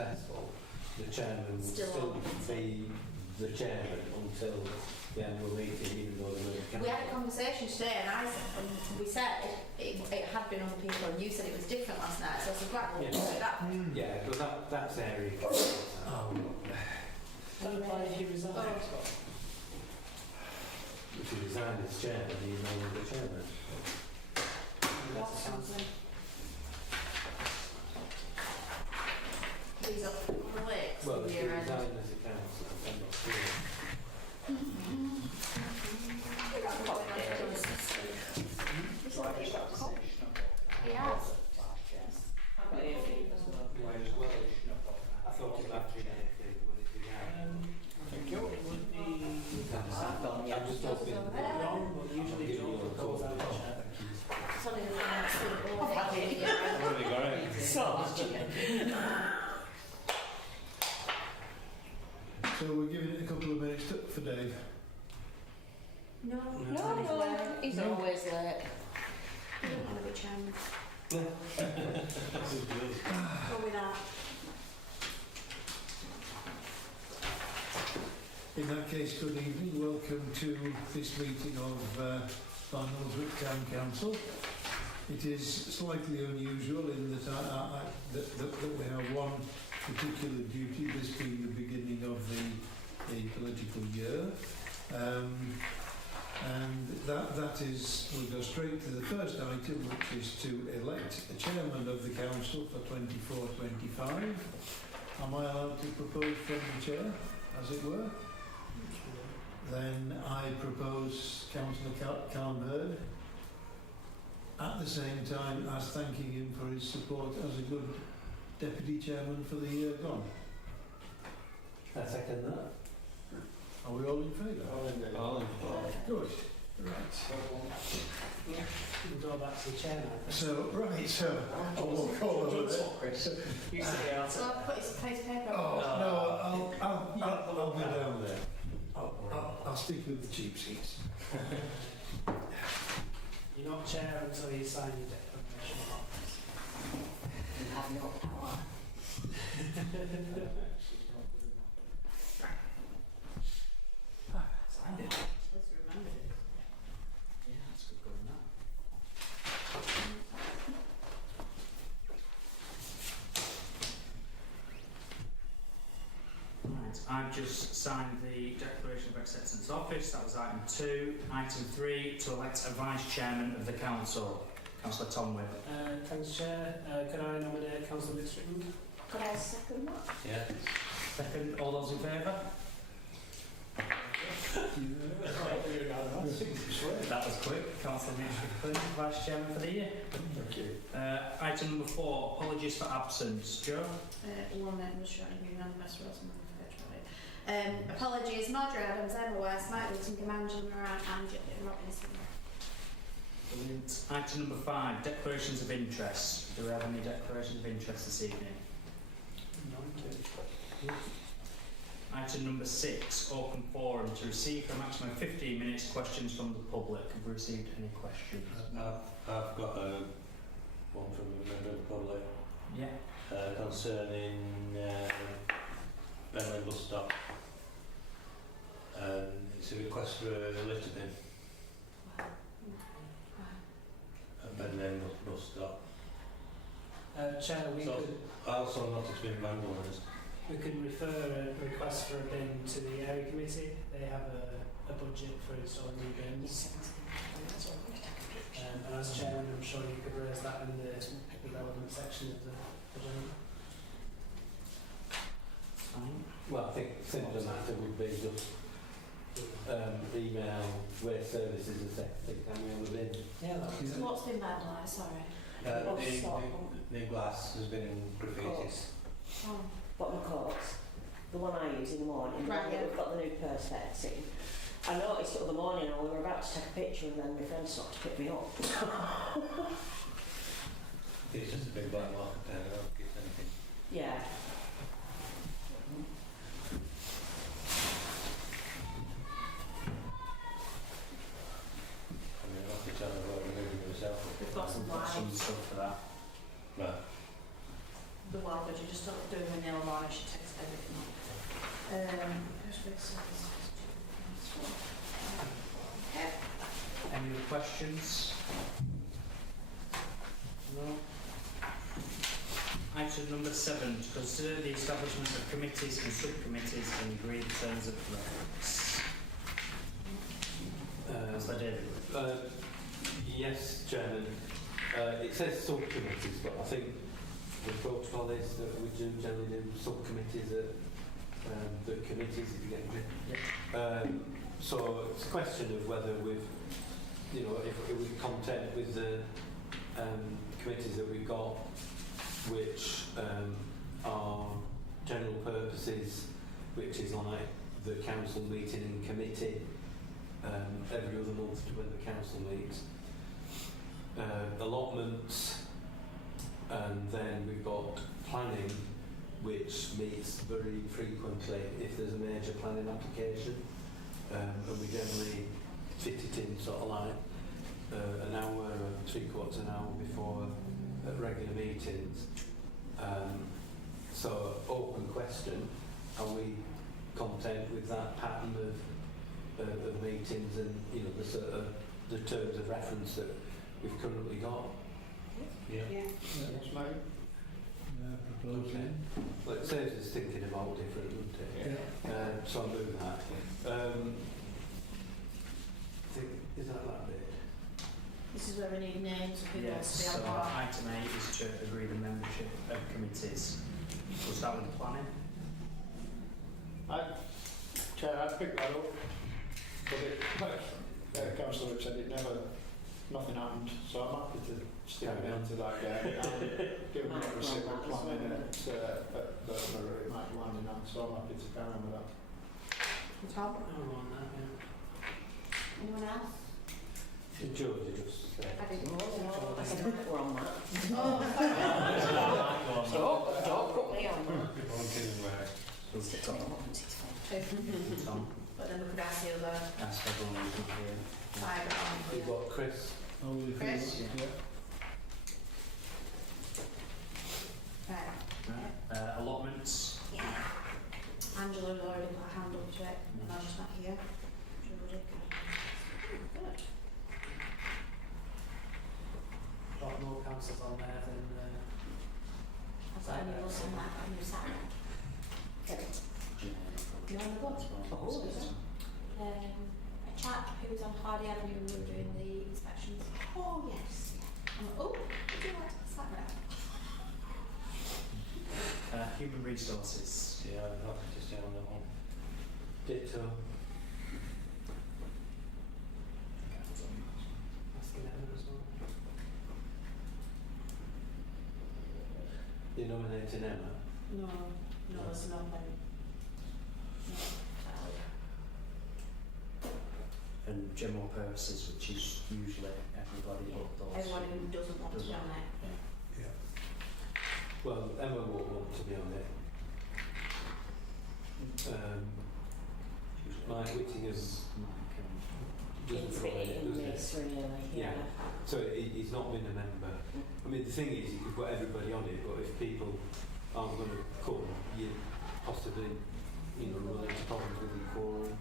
successful, the chairman would Still still on. be the chairman until the annual meeting, even though the We had a conversation today, and we said it had been other people, and you said it was different last night. So I said, right, we'll do that. Yeah, but that's area. That apply if you resign? If you resign as chairman, you're no longer chairman. That's a council. These are quick. Well, if you year end. resign as a councillor, I'm not sure. He has. I thought it might be anything when it began. Thank you. It would be I'm just talking. wrong, but usually John goes out chair. It's only the next thing. I've already got it. So we're giving it a couple of minutes for Dave. No, He's No. always late. I don't want to be chairman. Go with that. In that case, good evening. Welcome to this meeting of Barnoldswick Town Council. It is slightly unusual in that, that we have one particular duty, this being the beginning of the political year. And that is, we'll go straight to the first item, which is to elect a chairman of the council for 24-25. Am I allowed to propose from the chair, as it were? Then I propose Councillor Callum Hurd, at the same time as thanking him for his support as a good deputy chairman for the year gone. I second that. Are we all in favour? Good. Right. We'll go back to the chairman. So I'll call over there. You say out. So I've put his piece of paper. Oh, no, I'll go down there. I'll stick with the cheap seats. You're not chair until you sign your declaration of office. You have no power. Signed it. Let's remember it. Yeah, that's good going that. Right, I've just signed the Declaration of Acceptance of Office. That was item 2. Item 3, to elect a vice chairman of the council. Councillor Tom Whip. Thanks, Chair. Could I nominate Councillor Strickland? Could I second that? Yeah. Second, all those in favour? That was quick. Councillor Strickland, vice chairman for the year. Thank you. Item number 4, apologies for absence. Joe? One name was showing unanimous Rosamond virtually. Apologies, Marjorie Adams, Emma West, Mike Wilson, Angela Moran, and Robinson. Brilliant. Item number 5, declarations of interest. Do we have any declarations of interest this evening? Item number 6, open forum to receive for a maximum of 15 minutes questions from the public. Have we received any questions? I've got one from a member of the public Yeah. concerning Benley bus stop. It's a request for a litter bin at Benley bus stop. Chair, we I also noticed it's been vandalised. could refer a request for a bin to the area committee. They have a budget for installing new bins. And as chairman, I'm sure you could raise that in the relevant section of the agenda. Fine. Well, I think the simpler matter would be just email waste services and secretary, can we have a bin? Yeah, that was So what's been vandalised? Sorry. The glass has been graffiti. Oh. Bottom coats, the one I use in the morning, Right, yeah. we've got the new perspex in. I noticed it the morning and we were about to take a picture and then my friend stopped to pick me up. It's just a big black mark there, I don't think it's anything. Yeah. I mean, I'll have to tell her what I'm moving myself. We've got some some lights. stuff for that. Right. the well budget, just doing a nil on, she takes everything off. Okay. Any other questions? No. Item number 7, to consider the establishment of committees and subcommittees and agree the terms of reference. Councillor David. Yes, Chairman. It says subcommittees, but I think the protocol is that we do generally do subcommittees at the committees, if you get me. Yeah. So it's a question of whether we've, you know, if we're content with the committees that we've got, which are general purposes, which is like the council meeting in committee every other month when the council meets. Allotments, and then we've got planning, which meets very frequently if there's a major planning application, and we generally fit it in sort of like an hour or 3/4 an hour before regular meetings. So open question, are we content with that pattern of meetings and, you know, the sort of the terms of reference that we've currently got? Yeah. Yes, mate. Proposing. Well, it saves us thinking about different, doesn't it? Yeah. So I'll move that. Is that bit? This is where we need names of who Yes, wants to be so on board. item 8 is to agree the membership of committees. We'll start with planning. Chair, I'd pick that up, but like Councillor said, nothing happened, so I'm happy to stick it into that game. Given that we're still planning it, but it might be landing on, so I'm happy to carry on with that. Tom? On that, yeah. Anyone else? George, you just I didn't No, know. I said we're on that. Oh, Don't put me on that. Tom. But then we could ask the other Ask everyone who's not here. 5 on We've here. got Chris. Oh, we Chris? yeah. Right. Allotments. Yeah. Angela's already put a hand up to it, and I'm just not here. Good. Got more councillors on there than I've got any else on that, on your side. No, on the book. Oh, is it? A chap who was on Hardy Avenue when we were doing the inspections. Oh, yes. I'm like, oh, would you like to sign that? Human resources. Yeah, I'm happy to stay on that one. Ditto. asking Emma as well. You're nominating Emma. No, there's no point. No, And general purposes, which is usually everybody but those. everyone who doesn't want to be on it. Well, Emma won't want to be on it. Mike Whittingham's doesn't It's provide it, fitting doesn't it? this really, Yeah. yeah. So he's not been a member. I mean, the thing is, you could put everybody on it, but if people aren't going to come, you possibly, you know, run into problems with your quorum.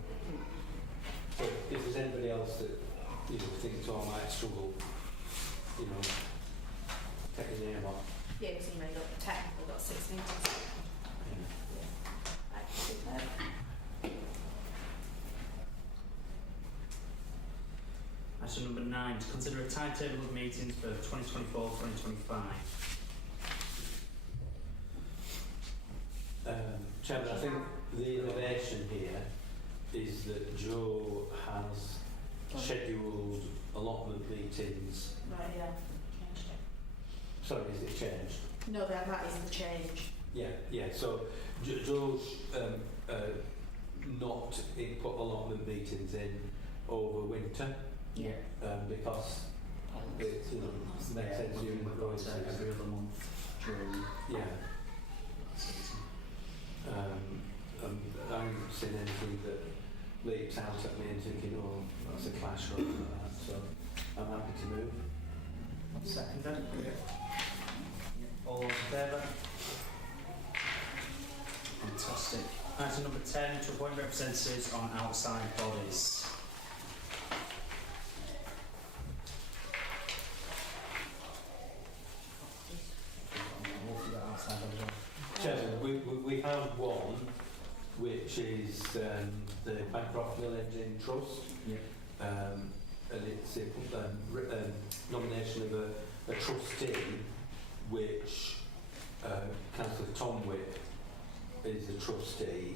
So if there's anybody else that, you know, thinks, oh, I might struggle, you know, take your name off. Yeah, because you know, you've got technical, got 6 meetings. Right, superb. Item number 9, to consider a timetable of meetings for 2024-2025. Chairman, I think the innovation here is that Joe has scheduled allotment meetings. Right, yeah. Changed it. Sorry, is it changed? No, that is the change. Yeah. So Joe's not put allotment meetings in over winter Yeah. because it makes sense during the growing season. Every other month during Yeah. season. I haven't seen anything that leaps out at me and thinking, oh, that's a clash or anything like that. So I'm happy to move. Seconded. All those in favour? Fantastic. Item number 10, to appoint representatives on outside bodies. Chairman, we have one, which is the Bancroft Mill Engine Trust. Yeah. And it's a nomination of a trustee, which Councillor Tom Wick is a trustee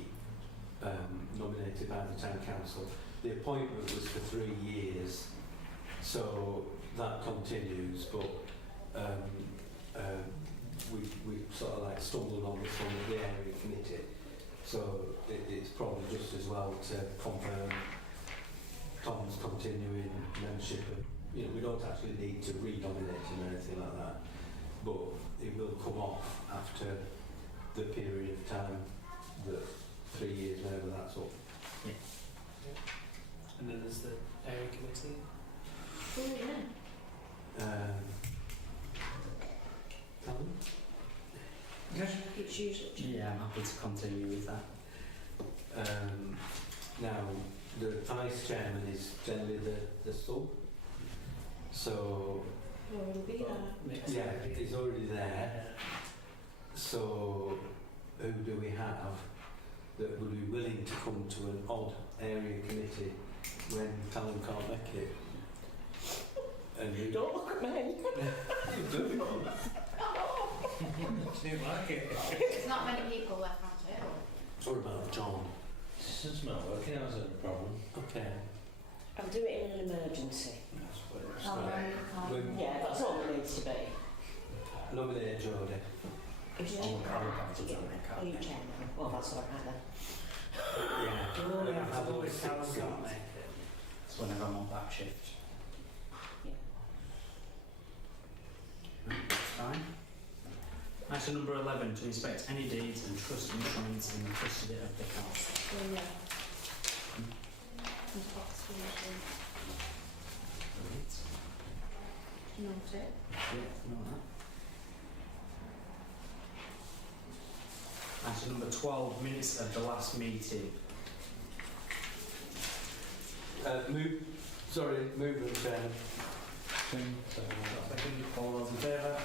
nominated by the Town Council. The appointment was for 3 years, so that continues, but we sort of like stumbled on this one at the area committee, so it's probably just as well to confirm Tom's continuing membership. You know, we don't actually need to re-nominate him or anything like that, but it will come off after the period of time that 3 years, whenever that's up. And then there's the area committee. Oh, yeah. Alan? It's usually. Yeah, I'm happy to continue with that. Now, the vice chairman is generally the sub, so Will be there. yeah, he's already there. So who do we have that would be willing to come to an odd area committee when Callum can't make it? And who? Don't look at me. Didn't like it. There's not many people left on table. What about John? It's not working, how's that a problem? Okay. I'll do it in an emergency. That's what it's Oh, like. right. Yeah, that's all it needs to be. Nominate Jodie. If you Are you chairman? Well, that's all right then. Yeah. Do we only have Have to all do with 6 Callum seats. can't make it? It's whenever I'm on that shift. Yeah. That's fine. Item number 11, to inspect any deeds and trust instruments in the custody of the council. Oh, yeah. And box for usually. Brilliant. Note it. Yeah, know that. Item number 12, minutes of the last meeting. Movement, Chairman. Second, all those in favour?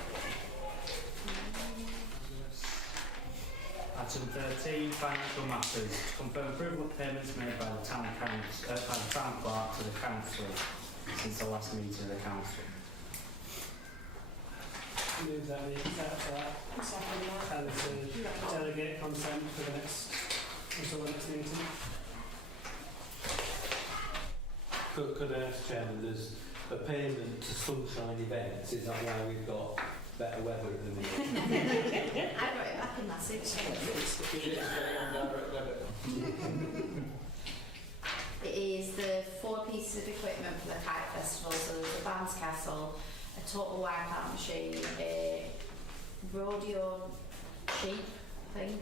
Item 13, financial matters. To confirm approval of payments made by the town council, by the town clerk to the council since the last meeting of the council. Move that we accept that Second that. and to delegate consent for the next, until the next meeting. Could I ask, Chairman, there's a payment to Sunshine Events, is that why we've got better weather at the minute? I got it back in my signature. It is the 4 pieces of equipment for the kite festival. So there's a bounce castle, a total wipeout machine, a rodeo sheep thing.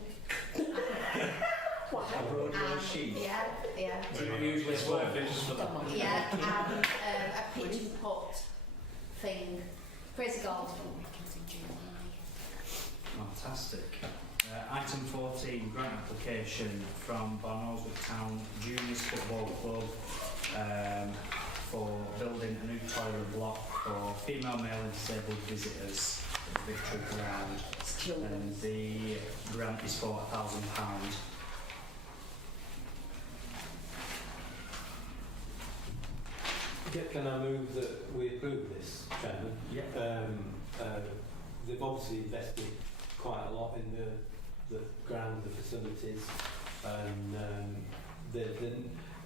A rodeo sheep. Yeah, yeah. Usually it's worth it. Yeah, and a pitch and putt thing. Crazy golf. Fantastic. Item 14, grant application from Barnoldswick Town Juniors Football Club for building a new toilet block for female, male and disabled visitors at the Victory Ground. And the grant is for £1,000. Can I move that we approve this, Chairman? Yeah. They've obviously invested quite a lot in the ground, the facilities, and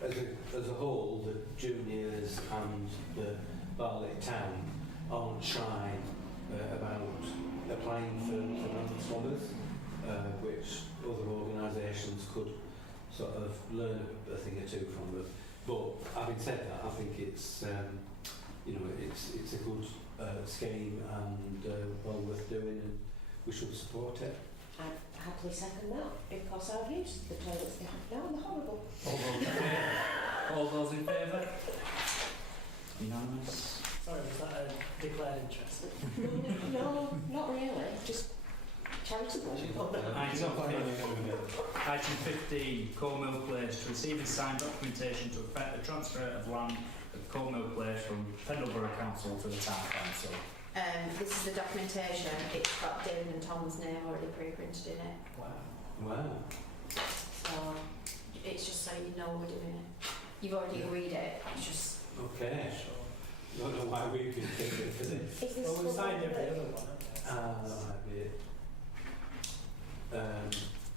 as a whole, the juniors and the Barlett Town aren't shy about applying for grant swammers, which other organisations could sort of learn a thing or two from them. But having said that, I think it's it's a good scheme and well worth doing, and we should support it. I happily second that because I've used the toilets they have now and they're horrible. All those in favour? Unanimous. Sorry, was that a declared interest? No, not really. Just charitable. Item 15, Cornmill Place, to receive and sign documentation to effect the transfer of land at Cornmill Place from Pendle Borough Council to the Town Council. This is the documentation. It's got David and Tom's name already pre-printed in it. Wow. So it's just so you know we're doing it. You've already agreed it. It's just Okay. Don't know why we've been thinking for this. Is this Well, we for signed the- every other one, haven't we? That might be it.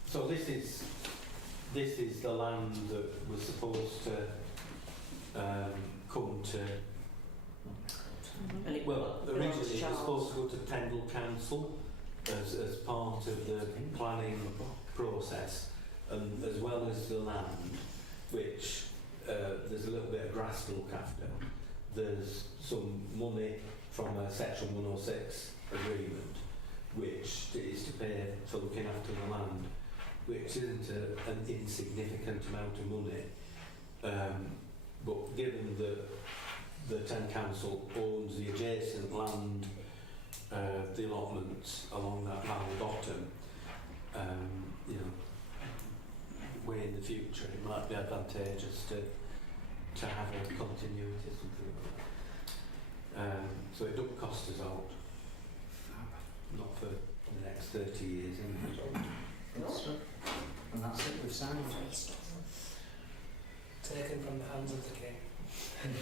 So this is the land that was supposed to come to. And it Well, belongs originally to it was Charles. supposed to go to Pendle Council as part of the planning process, and as well as the land, which there's a little bit of grass to look after. There's some money from a Section 106 agreement, which is to pay for looking after the land, which isn't an insignificant amount of money. But given that the Town Council owns the adjacent land, the allotments along that valley bottom, you know, way in the future it might be advantageous to have a continuity, something like that. So it don't cost us out, not for the next 30 years anyway. Good stuff. And that's it, we've signed. Taken from the hands of the king.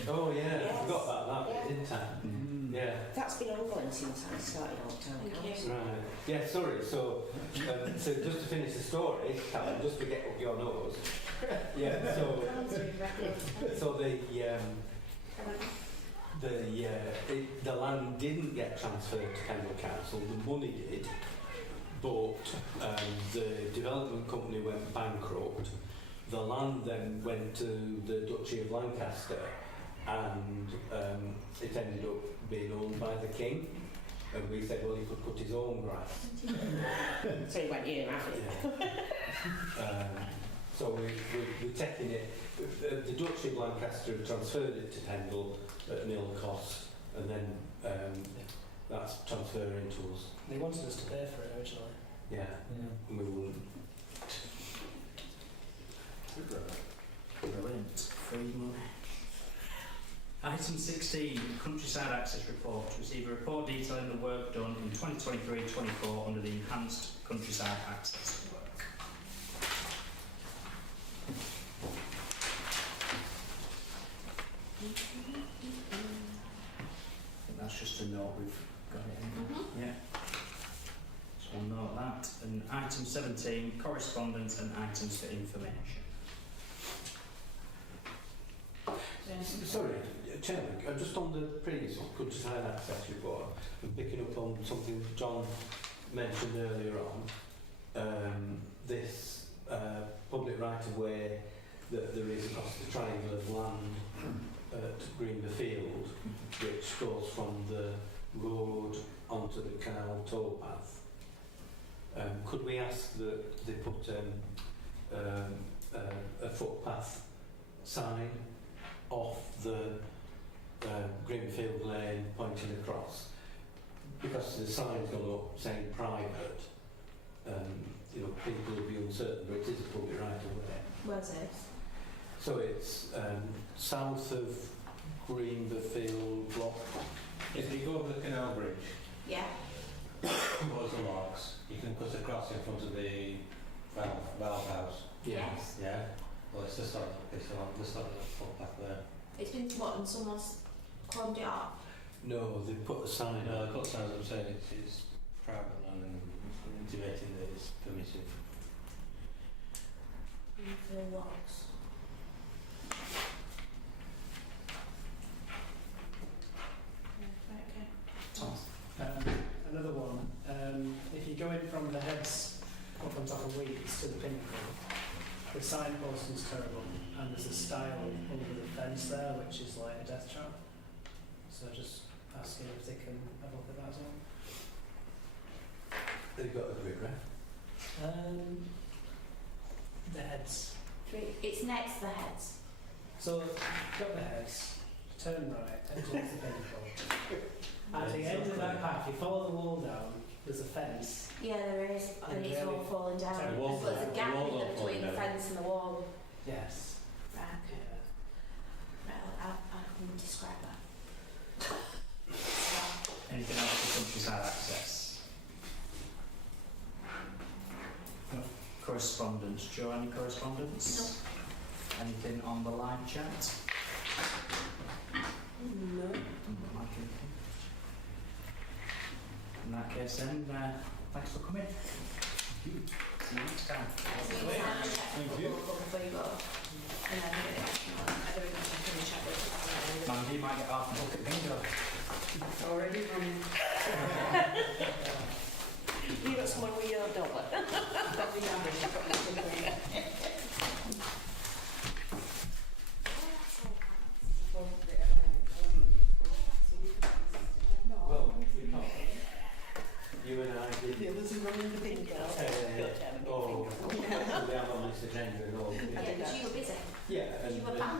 Oh yeah, Yes. I forgot about that bit, didn't I? Mm. Yeah. That's been ongoing since I started on Town Thank you. Council. Right. Yeah, sorry. So just to finish the story, Callum, just to get up your nose. Yeah. So the land didn't get transferred to Kendal Council. The money did, but the development company went bankrupt. The land then went to the Duchy of Lancaster, and it ended up being owned by the king. And we said, well, he could cut his own grass. So you went, you didn't have it. Yeah. So we're taking it. The Duchy of Lancaster transferred it to Pendle at nil cost, and then that's transferring to us. They wanted us to pay for it originally. Yeah, and we wouldn't. Brilliant. Free money. Item 16, Countryside Access Report. To receive a report detailing the work done in 2023-24 under the Enhanced Countryside Access work. I think that's just a note we've got it in. Yeah. So we'll note that. And item 17, correspondence and items for information. Sorry, Chairman, just on the previous one, Countryside Access Report, and picking up on something John mentioned earlier on, this public right-of-way that there is across the triangle of land at Greenber Field, which goes from the road onto the canal towpath. Could we ask that they put a footpath sign off the Greenfield Lane pointing across, because the sign's gone up saying private, you know, people will be uncertain, but it is a public right of way. Where's it? So it's south of Greenber Field block. If you go over the canal bridge, Yeah. towards the locks, you can put across in front of the valve house. Yes. Yeah? Well, it's just on the footpath there. It's been what, and someone's cloned it up. No, they put a sign No, up. the cut signs I'm saying it's private land and intimating that it's permitted. Infill locks. Another one, if you go in from the heads up on top of Weeds to the pinnacle, the signposting's terrible, and there's a stile under the fence there which is like a death trap. So just asking if they can have a look at that as well. They've got a grid, right? The heads. It's next to the heads. So got the heads, turn right, and towards the pinnacle. At the end of that path, you follow the wall down, there's a fence. Yeah, there is, and it's all falling down. The walls There's a are- gap the walls in are between falling the down. fence and the wall. Yes. Right, okay. Yeah. Right, I can describe that. Anything else for countryside access? No. Correspondence. Joe, any correspondence? No. Anything on the live chat? No. Doesn't look like anything. In that case then, thanks for coming. See you next time. Thank you. Before you go. And then I don't know if I can chat with you. Mandy might get half a bucket bingo. Already from... You got someone with your dollar. Got the average, got the something. Well, we can't. You and I did. The others are running the bingo. Oh, we have on this agenda and all. Yeah, because you were busy. Yeah, and You were banned.